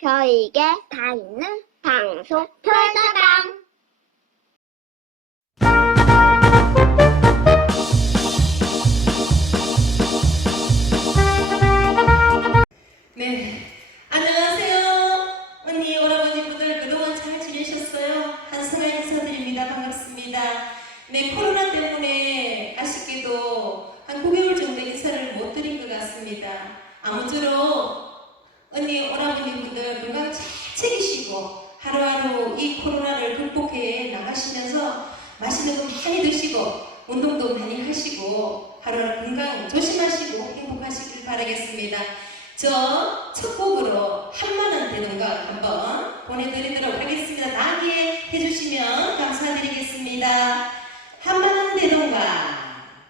별에게 다 있는 방송 별다방 네. 하루하루 이 코로나를 극복해 나가시면서 맛있는 거 많이 드시고 운동도 많이 하시고 하루하루 건강 조심하시고 행복하시길 바라겠습니다. 저 첫 곡으로 한만원 것 한번 보내드리도록 하겠습니다. 나게 해주시면 감사드리겠습니다. 한만원 되는 것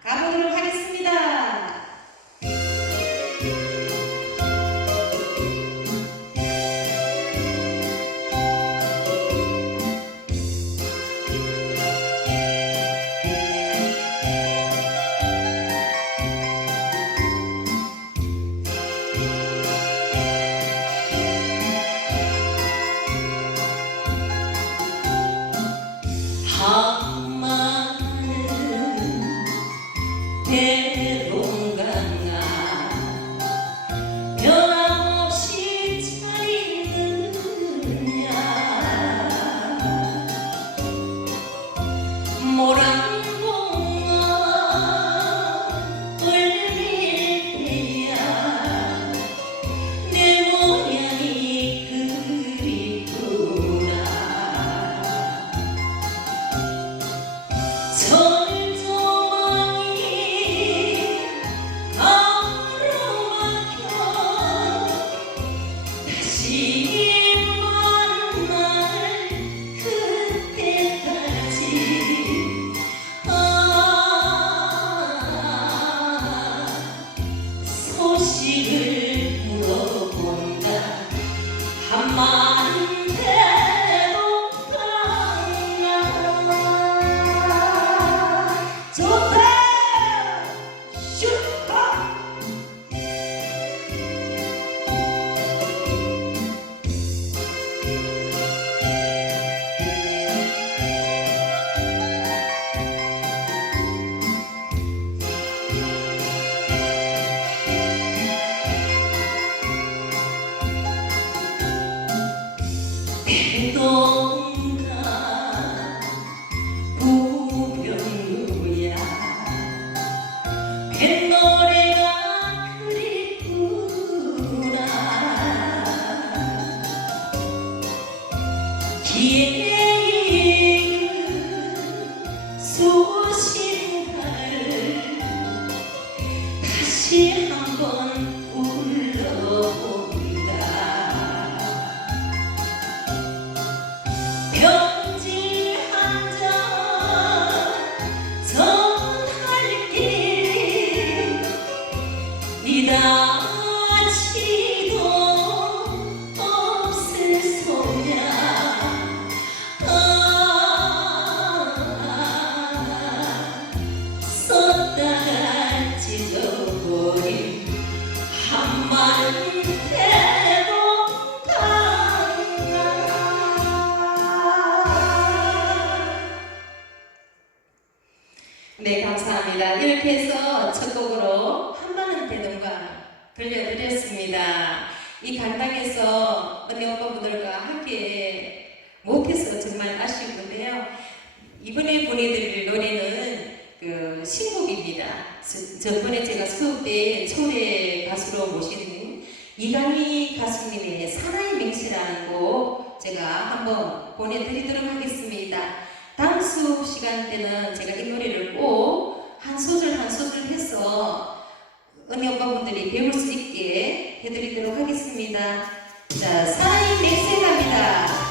가보도록 하겠습니다. 다 天意 이번에 보내드릴 노래는 그 신곡입니다. 저- 저번에 제가 수업 때 초대 가수로 모신 이강희 가수님의 사나이 맹세라는 곡 제가 한번 보내드리도록 하겠습니다. 다음 수업 시간 때는 제가 이 노래를 꼭 한 소절 한 소절 해서 언니 오빠분들이 배울 수 있게 해드리도록 하겠습니다. 자, 사나이 맹세 갑니다.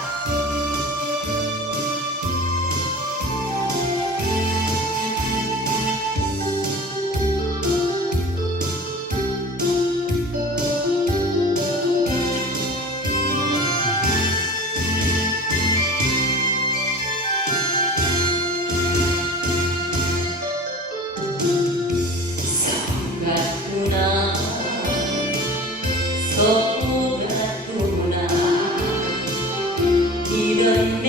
Amen.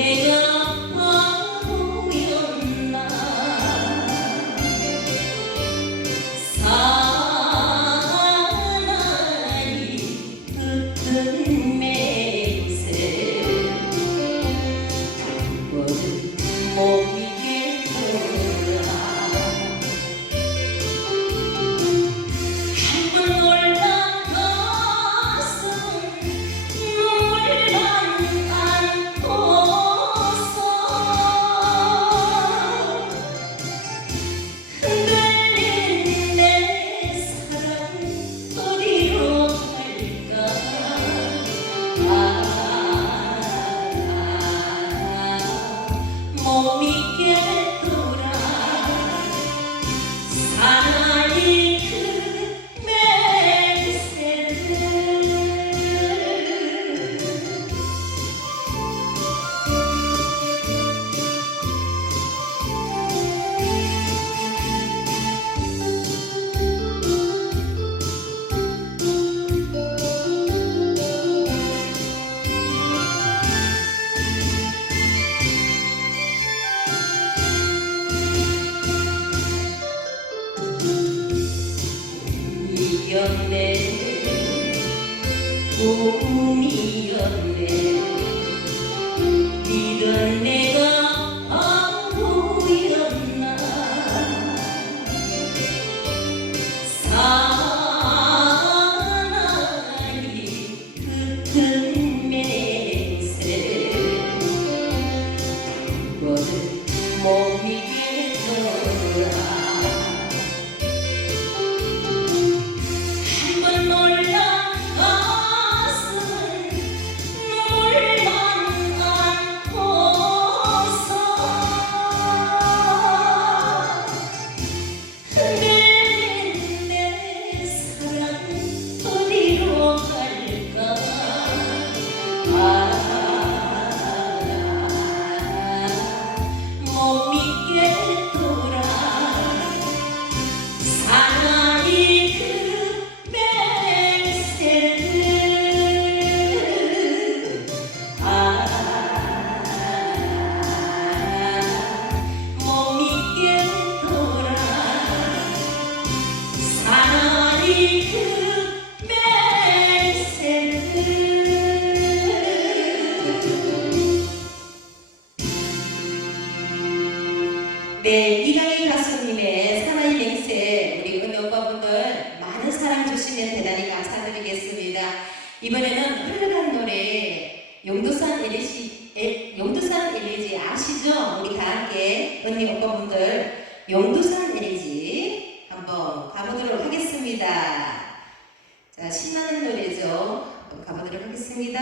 언니 오빠분들 용두산 LG 한번 가보도록 하겠습니다. 자, 신나는 노래죠. 한번 가보도록 하겠습니다.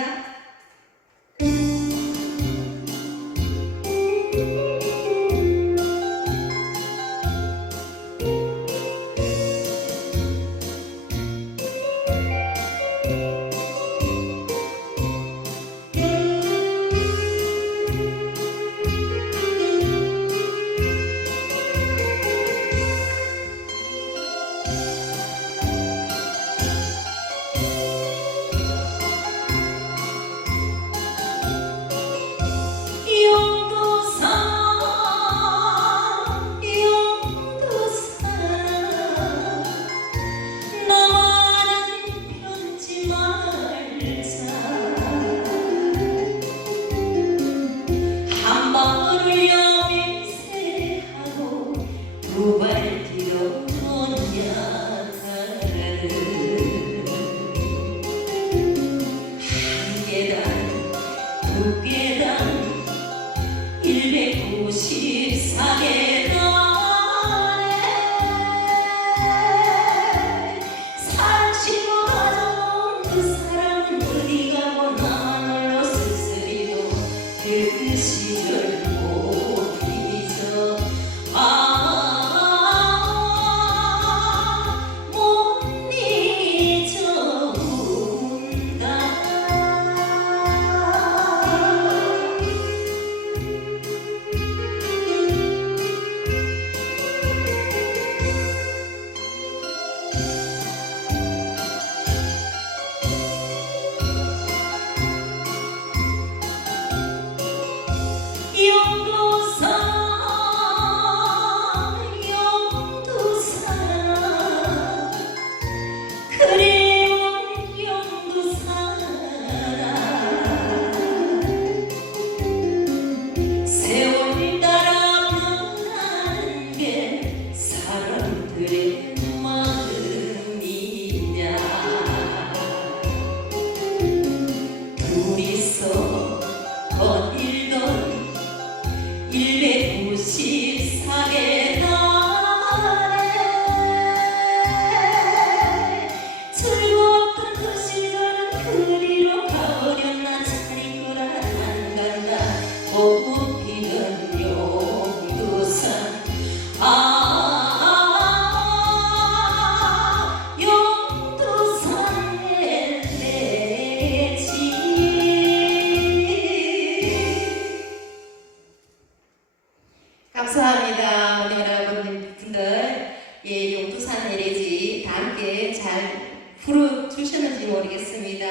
예, 용두산 LG 다 함께 잘 풀어주셨는지 모르겠습니다.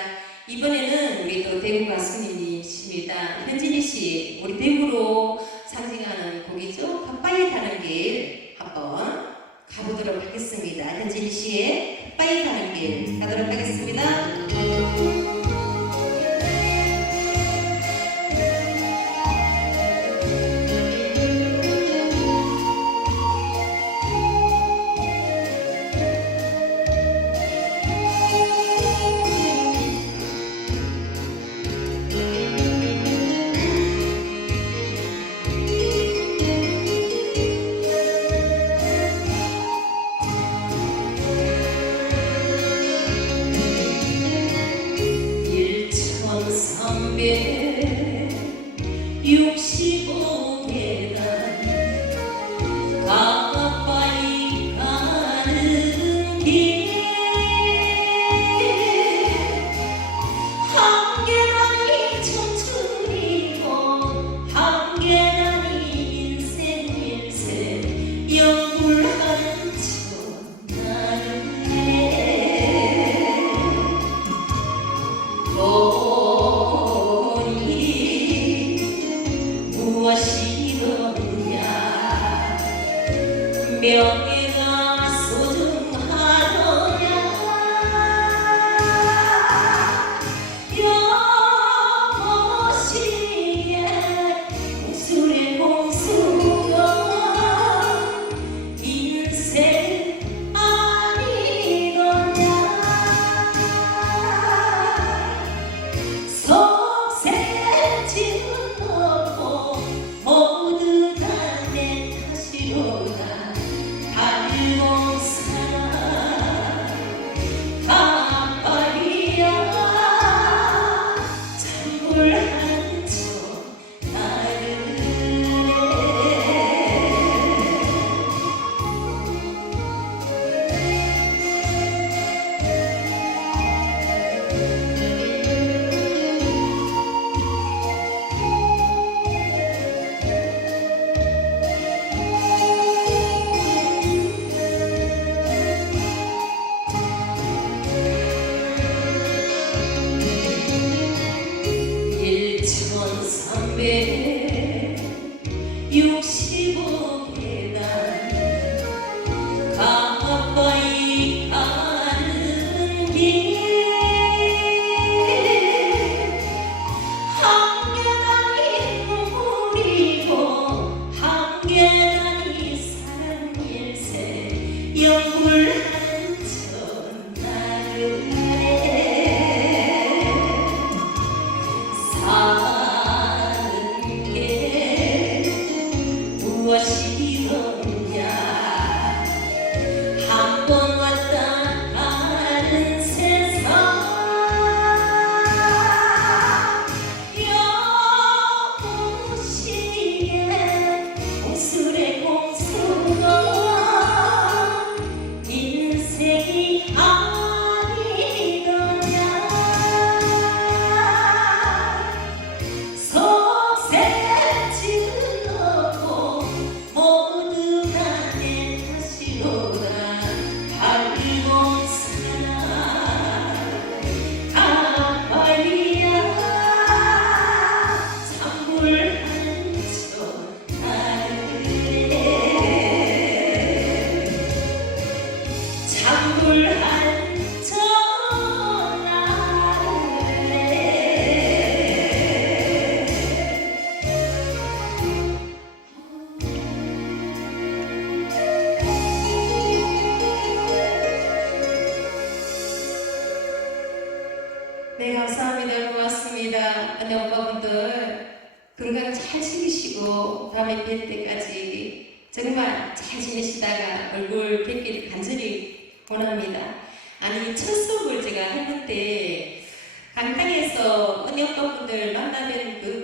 이번에는 우리 또 대구 가수님이십니다. 현진이 씨, 우리 대구로 상징하는 곡이죠. 핫바이 타는 길 한번 가보도록 하겠습니다. 현진이 씨의 핫바이 타는 길 가도록 하겠습니다. 때 강단에서 은혜오빠 분들 만나뵌 그